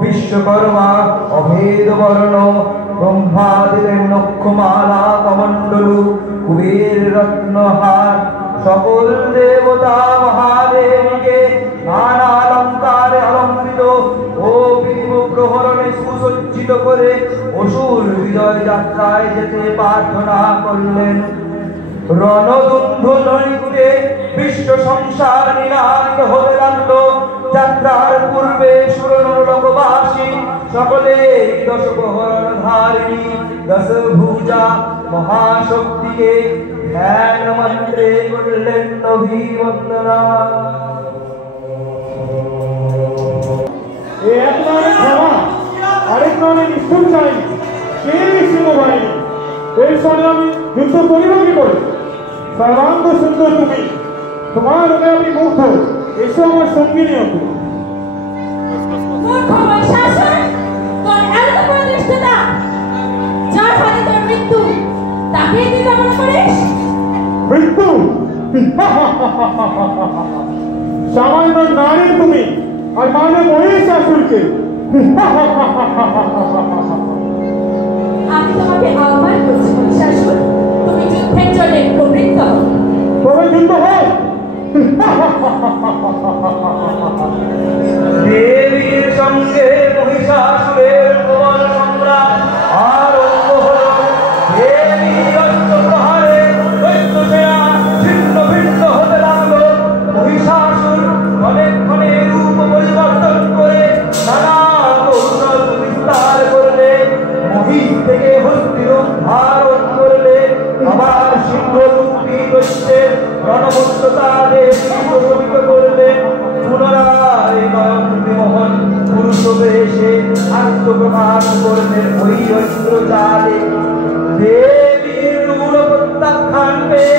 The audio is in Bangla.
विश्वकर्मा अभेद वर्ण ब्रह्मा दिलेन नक्षमाला कमंडलु कुबेर रत्नहार सकल देवता महादेवीके नाना अलंकारे अलंकृत ओ विग्रहरणे सुसज्जित करे असुर विजय यात्राय जेते प्रार्थना करलेन रणदुंदु नृत्ये विश्व संसार निनादित होते लागलो যাত্রার পূর্বে সুরনরলোকবাসী সকলে দশগ্রহণধারিণী দশভুজা মহাশক্তিকে ধ্যান মন্ত্রে করলেন অভিবন্দনা। এক নয় ক্ষমা আরেক নয় নিষ্ঠুর চাই সেই সিংহবাহিনী এই সঙ্গে আমি যুদ্ধ করিব কি করে? সর্বাঙ্গ সুন্দর তুমি, তোমার হলে আমি মুগ্ধ, এসো আমার সঙ্গিনী হতো। মৃত্যু সামান্য নারী তুমি আর মানে মহিষাসুরকে। আমি তোমাকে আহ্বান করছি মহিষাসুর, তুমি যুদ্ধের জন্য প্রবৃত্ত হও। তবে যুদ্ধ হয়। দেবীর সঙ্গে মহিষাসুরের প্রবল সংগ্রাম আরম্ভ হল। দেবী অস্ত্রপ্রহারে দৈত্যসেনা ছিন্ন ভিন্ন হতে লাগলো। মহিষাসুর ক্ষণে ক্ষণে রূপ পরিবর্তন করে নানা কৌশল বিস্তার করলে। মহিষ থেকে হস্তিরূপ ধারণ করলে, আবার সিংহরূপী দৈত্যের রণবদ্ধতা প্রশমিত করলেন। পুনরায় নয়নবিমোহন পুরুষ বেশে আত্মপ্রকাশ করলেন ওই অস্ত্র জালে। দেবীর রূঢ় প্রত্যাখ্যান পেয়ে